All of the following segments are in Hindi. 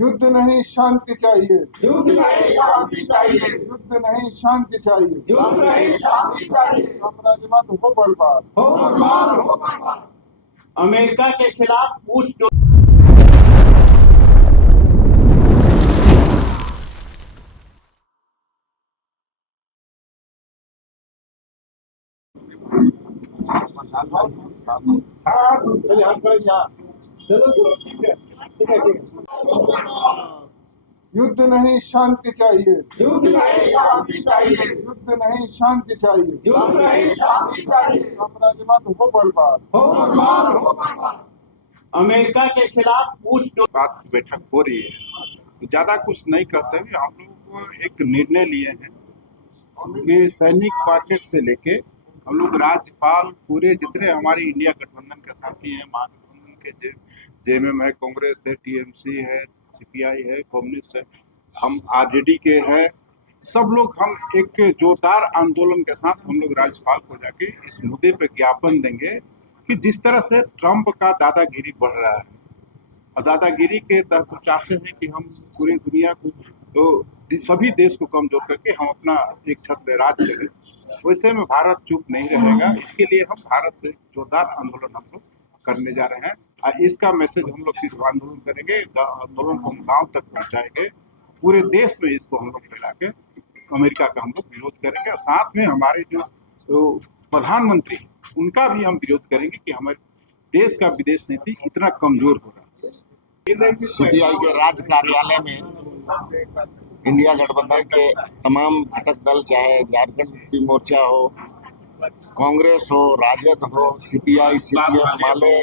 युद्ध नहीं शांति चाहिए, युद्ध नहीं शांति चाहिए, युद्ध नहीं शांति चाहिए, युद्ध नहीं शांति चाहिए। साम्राज्यवाद हो बर्बाद, हो बर्बाद, हो बर्बाद। अमेरिका के खिलाफ पूछ जो युद्ध नहीं शांति चाहिए, युद्ध नहीं शांति चाहिए, युद्ध नहीं शांति चाहिए, युद्ध नहीं शांति चाहिए। साम्राज्यवाद हो बर्बाद, हो बर्बाद, हो बर्बाद। अमेरिका के खिलाफ पूछ जो बात बैठक हो रही है, ज्यादा कुछ नहीं कहते हुए हम लोग एक निर्णय लिए हैं कि सैनिक क्वार्टेट से लेके हम लोग राज्यपाल पूरे जितने हमारे इंडिया गठबंधन के साथी हैं, महागठबंधन के जेएमएम है, कांग्रेस है, टीएमसी है, सीपीआई है, कम्युनिस्ट है, हम आरजेडी के हैं, सब लोग हम एक जोरदार आंदोलन के साथ हम लोग राज्यपाल को जाके इस मुद्दे पर ज्ञापन देंगे कि जिस तरह से ट्रंप का दादागिरी बढ़ रहा है और दादागिरी के तहत तो चाहते हैं कि हम पूरी दुनिया को तो सभी देश को कमजोर करके हम अपना एक छत्र में राज करें, वैसे में भारत चुप नहीं रहेगा। इसके लिए हम भारत से जोरदार आंदोलन हम लोग करने जा रहे हैं और इसका मैसेज हम लोग सिर्फ आंदोलन करेंगे, आंदोलन को हम गाँव तक पहुँचाएंगे, पूरे देश में इसको हम लोग फैला के अमेरिका का हम लोग विरोध करेंगे और साथ में हमारे जो प्रधानमंत्री उनका भी हम विरोध करेंगे कि हमारे देश का विदेश नीति इतना कमजोर हो रहा है। सीपीआई के राज्य कार्यालय में इंडिया गठबंधन के तमाम घटक दल, चाहे झारखंड मुक्ति मोर्चा हो, कांग्रेस हो, राजद हो, सीपीआई, सीपीएम, माले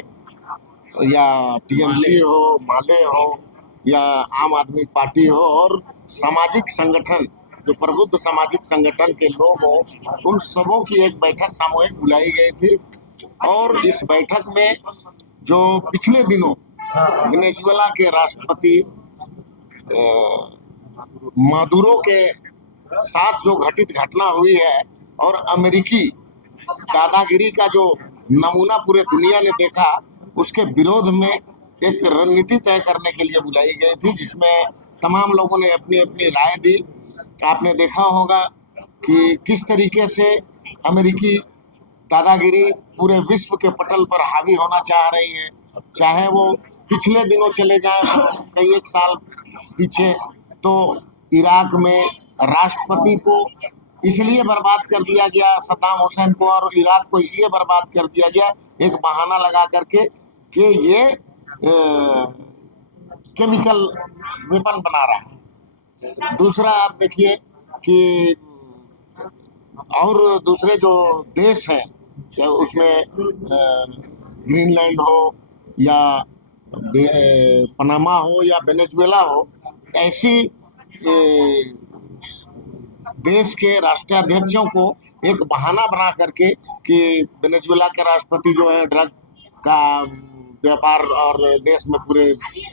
या टीएमसी हो, माले हो या आम आदमी पार्टी हो और सामाजिक संगठन जो प्रबुद्ध सामाजिक संगठन के लोग हो, उन सबों की एक बैठक सामूहिक बुलाई गई थी। और इस बैठक में जो पिछले दिनों वेनेजुएला के राष्ट्रपति मादुरो के साथ जो घटित घटना हुई है और अमेरिकी दादागिरी का जो नमूना पूरे दुनिया ने देखा, उसके विरोध में एक रणनीति तय करने के लिए बुलाई गई थी, जिसमें तमाम लोगों ने अपनी अपनी राय दी। आपने देखा होगा कि किस तरीके से अमेरिकी दादागिरी पूरे विश्व के पटल पर हावी होना चाह रही है, चाहे वो पिछले दिनों चले जाए कई एक साल पीछे, तो इराक में राष्ट्रपति को इसलिए बर्बाद कर दिया गया, सद्दाम हुसैन को, और इराक को इसलिए बर्बाद कर दिया गया एक बहाना लगा करके कि ये केमिकल वेपन बना रहा है। दूसरा आप देखिए कि और दूसरे जो देश हैं, चाहे उसमें ग्रीनलैंड हो या पनामा हो या वेनेजुएला हो, ऐसी देश के राष्ट्राध्यक्षों को एक बहाना बना करके कि वेनेजुएला के राष्ट्रपति जो है ड्रग का व्यापार और देश में पूरे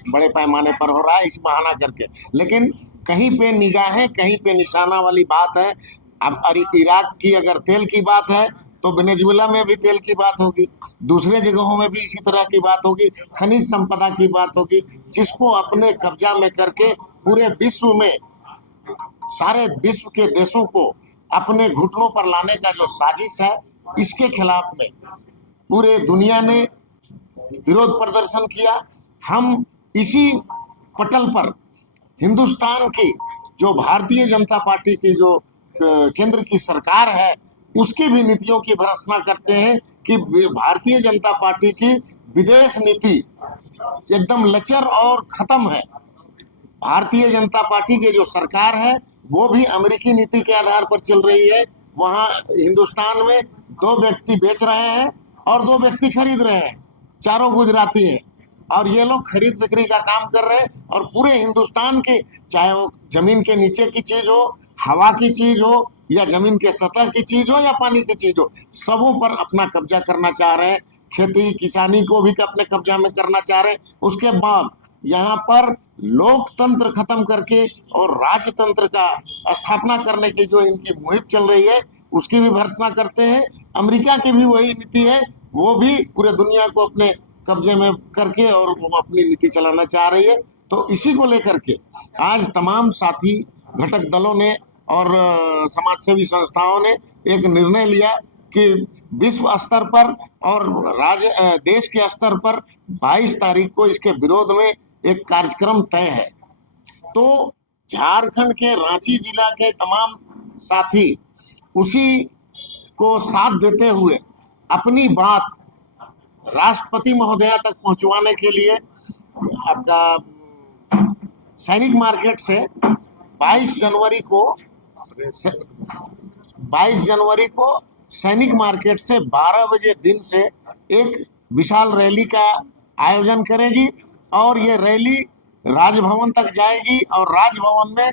बड़े पैमाने पर हो रहा है, इस बहाना करके। लेकिन कहीं पे निगाहें, कहीं पे निशाना वाली बात है। अब इराक की अगर तेल की बात है तो वेनेजुएला में भी तेल की बात होगी, दूसरे जगहों में भी इसी तरह की बात होगी, खनिज संपदा की बात होगी, जिसको अपने कब्जा में करके पूरे विश्व में, सारे विश्व के देशों को अपने घुटनों पर लाने का जो साजिश है, इसके खिलाफ में पूरे दुनिया ने विरोध प्रदर्शन किया। हम इसी पटल पर हिंदुस्तान की जो भारतीय जनता पार्टी की जो केंद्र की सरकार है, उसकी भी नीतियों की भर्त्सना करते हैं कि भारतीय जनता पार्टी की विदेश नीति एकदम लचर और खत्म है। भारतीय जनता पार्टी की जो सरकार है वो भी अमेरिकी नीति के आधार पर चल रही है। वहाँ हिंदुस्तान में 2 व्यक्ति बेच रहे हैं और 2 व्यक्ति खरीद रहे हैं, चारों गुजराती हैं, और ये लोग खरीद बिक्री का काम कर रहे हैं। और पूरे हिंदुस्तान की, चाहे वो जमीन के नीचे की चीज हो, हवा की चीज हो या जमीन के सतह की चीज हो या पानी की चीज हो, सबों पर अपना कब्जा करना चाह रहे हैं। खेती किसानी को भी अपने कब्जा में करना चाह रहे हैं। उसके बाद यहाँ पर लोकतंत्र खत्म करके और राजतंत्र का स्थापना करने की जो इनकी मुहिम चल रही है, उसकी भी भर्त्सना करते हैं। अमेरिका की भी वही नीति है, वो भी पूरे दुनिया को अपने कब्जे में करके और वो अपनी नीति चलाना चाह रही है। तो इसी को लेकर के आज तमाम साथी घटक दलों ने और समाजसेवी संस्थाओं ने एक निर्णय लिया कि विश्व स्तर पर और देश के स्तर पर 22 तारीख को इसके विरोध में एक कार्यक्रम तय है। तो झारखंड के रांची जिला के तमाम साथी उसी को साथ देते हुए अपनी बात राष्ट्रपति महोदया तक पहुंचवाने के लिए आपका सैनिक मार्केट से 22 जनवरी को सैनिक मार्केट से 12 बजे दिन से एक विशाल रैली का आयोजन करेगी और ये रैली राजभवन तक जाएगी और राजभवन में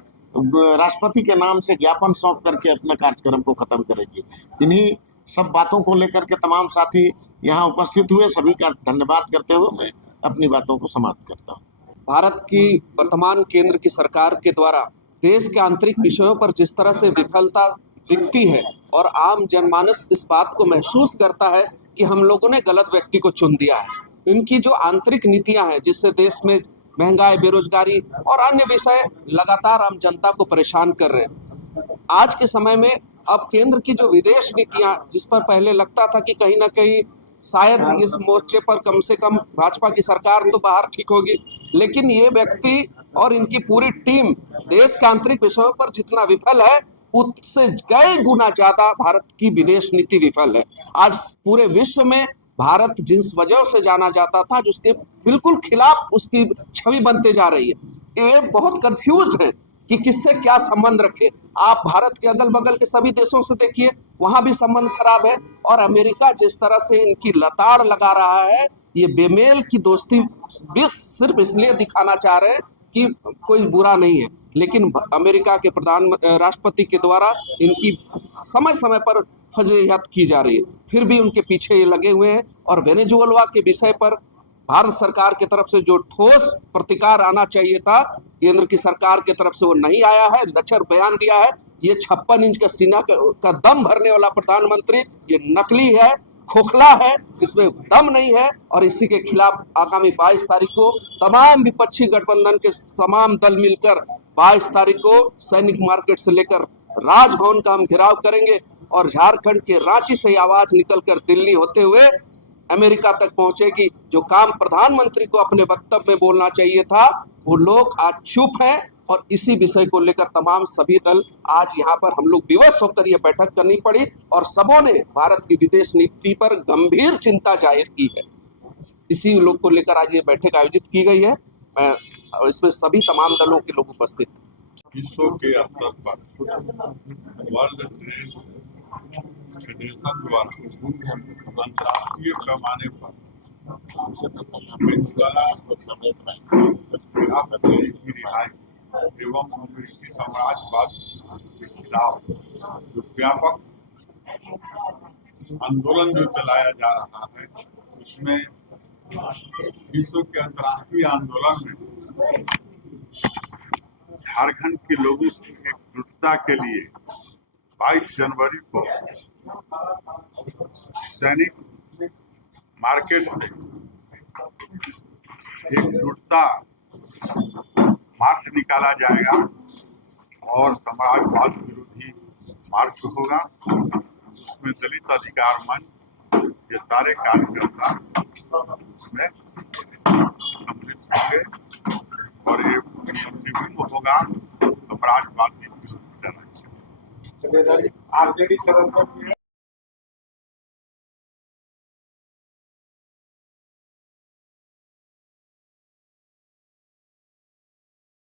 राष्ट्रपति के नाम से ज्ञापन सौंप करके अपने कार्यक्रम को खत्म करेगी। इन्हीं सब बातों को लेकर के तमाम साथी यहाँ उपस्थित हुए, सभी का धन्यवाद करते हुए मैं अपनी बातों को समाप्त करता हूँ। भारत की वर्तमान केंद्र की सरकार के द्वारा देश के आंतरिक विषयों पर जिस तरह से विफलता दिखती है और आम जनमानस इस बात को महसूस करता है कि हम लोगों ने गलत व्यक्ति को चुन दिया है। इनकी जो आंतरिक नीतियां हैं जिससे देश में महंगाई, बेरोजगारी और अन्य विषय लगातार आम जनता को परेशान कर रहे हैं। आज के समय में अब केंद्र की जो विदेश नीतियां, जिस पर पहले लगता था कि कहीं ना कहीं शायद इस मोर्चे पर कम से कम भाजपा की सरकार तो बाहर ठीक होगी, लेकिन ये व्यक्ति और इनकी पूरी टीम देश के आंतरिक विषयों पर जितना विफल है उससे कई गुना ज्यादा भारत की विदेश नीति विफल है। आज पूरे विश्व में भारत जिस वजह से जाना जाता था, जिसके बिल्कुल खिलाफ उसकी छवि बनते जा रही है। ये बहुत कंफ्यूज है कि किससे क्या संबंध रखे। आप भारत के अगल बगल के सभी देशों से देखिए, वहां भी संबंध खराब है। और अमेरिका जिस तरह से इनकी लताड़ लगा रहा है, ये बेमेल की दोस्ती सिर्फ इसलिए दिखाना चाह रहे हैं कि कोई बुरा नहीं है, लेकिन अमेरिका के राष्ट्रपति के द्वारा इनकी समय समय पर फजीहत की जा रही है, फिर भी उनके पीछे ये लगे हुए हैं। और वेनेजुएला के विषय पर भारत सरकार की तरफ से जो ठोस प्रतिकार आना चाहिए था, केंद्र की सरकार की तरफ से वो नहीं आया है। लचर बयान दिया है। ये 56 इंच का सीना का दम भरने वाला प्रधानमंत्री ये नकली है, खोखला है, इसमें दम नहीं है। और इसी के खिलाफ आगामी 22 तारीख को तमाम विपक्षी गठबंधन के तमाम दल मिलकर 22 तारीख को सैनिक मार्केट से लेकर राजभवन का हम घेराव करेंगे और झारखंड के रांची से आवाज निकलकर दिल्ली होते हुए अमेरिका तक पहुंचेगी। जो काम प्रधानमंत्री को अपने वक्तव्य में बोलना चाहिए था, वो लोग आज चुप हैं। और इसी विषय को लेकर तमाम सभी दल आज यहाँ पर हम लोग विवश होकर ये बैठक करनी पड़ी और सबों ने भारत की विदेश नीति पर गंभीर चिंता जाहिर की है। इसी लोग को लेकर आज ये बैठक आयोजित की गई है। इसमें सभी तमाम दलों के लोग उपस्थित। विश्व के स्तर पर वर्ल्ड ट्रेड फेडरेशन द्वारा अंतर्राष्ट्रीय पैमाने पर की रिहाई एवं अमेरिकी साम्राज्यवाद के खिलाफ जो व्यापक आंदोलन जो चलाया जा रहा है, उसमें विश्व के अंतर्राष्ट्रीय आंदोलन में झारखंड के लोगों की एकजुटता के लिए 22 जनवरी को सैनिक मार्केट से एकजुटता मार्च निकाला जाएगा और समाजवाद विरोधी मार्च होगा। उसमें दलित अधिकार मंच ये सारे कार्यकर्ता उसमें सम्मिलित होंगे और ये प्रतिबिंब होगा समाजवाद की विरोधी। आरजेडी शरद में